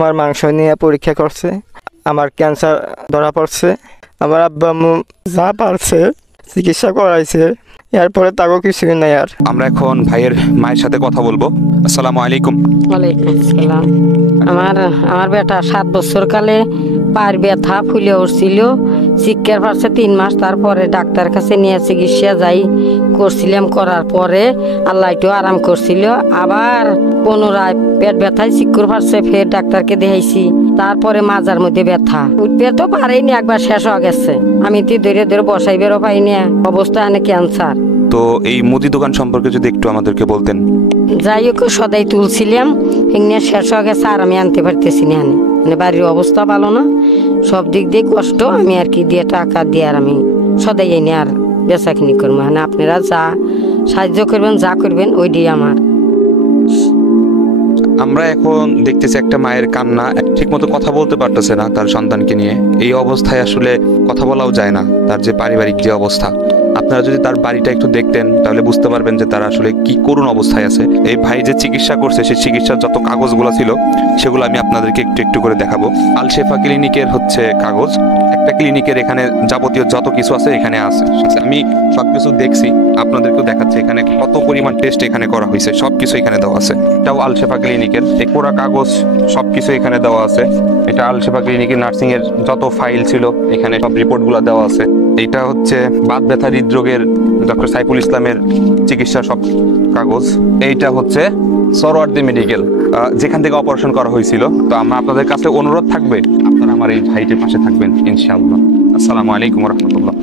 আমার মাংস নিয়ে পরীক্ষা করছে, আমার ক্যান্সার ধরা পড়ছে। আমার আব্বা আম্মু যা পারছে চিকিৎসা করাইছে, এরপরে তাকেও কিছুই নাই। আর আমরা এখন ভাইয়ের মায়ের সাথে কথা বলবো। আসসালামু আলাইকুম। ওয়ালাইকুম আসসালাম। আমার বেটা 7 বছর কালে পায়ের ব্যথা ফুলে উঠছিল, চিকিৎসার পারছে 3 মাস। তারপরে ডাক্তার কাছে নিয়ে চিকিৎসা করছিলাম, করার পরে আল্লাহ একটু আরাম করছিল। আবার পুনরায় পেট ব্যথায় চিকিৎসা পারছে, ফের ডাক্তারকে দেখাইছি। তারপরে মাজার মধ্যে ব্যথা, উঠবে তো পারেনি, একবার শেষ হয়ে গেছে। আমি তো ধরে ধরে বসাইবেরও পাইনি, অবস্থা এনে ক্যান্সার। তো এই মুদি দোকান সম্পর্কে যদি একটু আমাদেরকে বলতেন। যাই হোক, সদাই তুলছিলাম, এমনি শেষ হয়ে গেছে, আর আমি আনতে পারতেছি না। মানে বাড়ির অবস্থা ভালো না, সব দিক দিয়ে কষ্ট। আমি আর কি দিয়ে টাকা দিয়ে আর আমি সদাই এনে আর বেচাকিনি করবো। মানে আপনারা যা সাহায্য করবেন, যা করবেন, ওই দিয়ে আমার। আমরা এখন দেখতেছি একটা মায়ের কান্না, ঠিক মতো কথা বলতে পারতেছে না তার সন্তানকে নিয়ে। এই অবস্থায় আসলে কথা বলাও যায় না, তার যে পারিবারিক যে অবস্থা। আপনারা যদি তার বাড়িটা একটু দেখতেন তাহলে বুঝতে পারবেন যে তারা আসলে কি করুণ অবস্থায় আছে। এই ভাই যে চিকিৎসা করছে, সেই চিকিৎসার যত কাগজগুলো ছিল সেগুলো আমি আপনাদেরকে একটু একটু করে দেখাবো। আল শেফা ক্লিনিকের হচ্ছে কাগজ, একটা ক্লিনিকের এখানে যাবতীয় যত কিছু আছে এখানে আছে। আমি সবকিছু দেখছি, আপনাদেরকেও দেখাচ্ছি। এখানে কত পরিমাণ টেস্ট এখানে করা হয়েছে, সবকিছু এখানে দেওয়া আছে। এটাও আল শেফা ক্লিনিকের এই পুরা কাগজ, সবকিছু এখানে দেওয়া আছে। এটা আল শেফা ক্লিনিকের নার্সিং এর যত ফাইল ছিল এখানে সব রিপোর্টগুলো দেওয়া আছে। এটা হচ্ছে বাত ব্যথা হৃদরোগের ডক্টর সাইফুল ইসলামের চিকিৎসা সব কাগজ। এইটা হচ্ছে সরওয়ার্দী মেডিকেল, যেখান থেকে অপারেশন করা হয়েছিল। তো আমার আপনাদের কাছে অনুরোধ থাকবে, আপনারা আমার এই ভাইটির পাশে থাকবেন ইনশাআল্লাহ। আসসালামু আলাইকুম ওয়া রাহমাতুল্লাহ।